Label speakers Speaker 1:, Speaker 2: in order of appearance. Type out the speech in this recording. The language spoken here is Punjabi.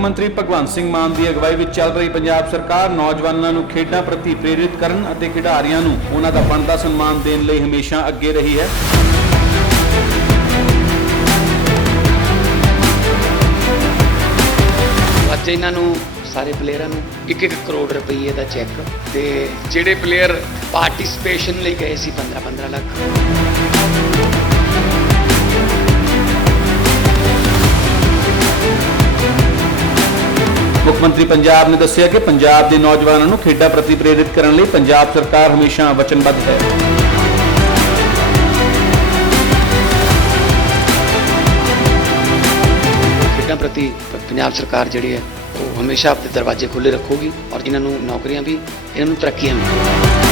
Speaker 1: ਮੰਤਰੀ ਭਗਵੰਤ ਸਿੰਘ ਮਾਨ ਦੀ ਅਗਵਾਈ ਵਿੱਚ ਚੱਲ ਰਹੀ ਪੰਜਾਬ ਸਰਕਾਰ ਨੌਜਵਾਨਾਂ ਨੂੰ ਖੇਡਾਂ ਪ੍ਰਤੀ ਪ੍ਰੇਰਿਤ ਕਰਨ ਅਤੇ ਖਿਡਾਰੀਆਂ ਨੂੰ ਉਹਨਾਂ ਦਾ ਬਣਦਾ ਸਨਮਾਨ ਦੇਣ ਲਈ ਹਮੇਸ਼ਾ ਅੱਗੇ ਰਹੀ ਹੈ।
Speaker 2: ਅੱਜ ਇਹਨਾਂ ਨੂੰ ਸਾਰੇ ਪਲੇਅਰਾਂ ਨੂੰ 1-1 ਕਰੋੜ ਰੁਪਏ ਦਾ ਚੈੱਕ ਤੇ ਜਿਹੜੇ ਪਲੇਅਰ ਪਾਰਟਿਸਿਪੇਸ਼ਨ ਲਈ ਗਏ ਸੀ 15-15 ਲੱਖ।
Speaker 1: ਮੰਤਰੀ ਪੰਜਾਬ ਨੇ ਦੱਸਿਆ ਕਿ ਪੰਜਾਬ ਦੇ ਨੌਜਵਾਨਾਂ ਨੂੰ ਖੇਡਾਂ ਪ੍ਰਤੀ ਪ੍ਰੇਰਿਤ ਕਰਨ ਲਈ ਪੰਜਾਬ ਸਰਕਾਰ ਹਮੇਸ਼ਾ ਵਚਨਬੱਧ ਹੈ।
Speaker 2: ਖੇਡਾਂ ਪ੍ਰਤੀ ਪੰਜਾਬ ਸਰਕਾਰ ਜਿਹੜੀ ਹੈ, ਉਹ ਹਮੇਸ਼ਾ ਆਪਣੇ ਦਰਵਾਜ਼ੇ ਖੁੱਲੇ ਰੱਖੂਗੀ ਔਰ ਇਹਨਾਂ ਨੂੰ ਨੌਕਰੀਆਂ ਵੀ, ਇਹਨਾਂ ਨੂੰ ਤਰੱਕੀਆਂ ਵੀ।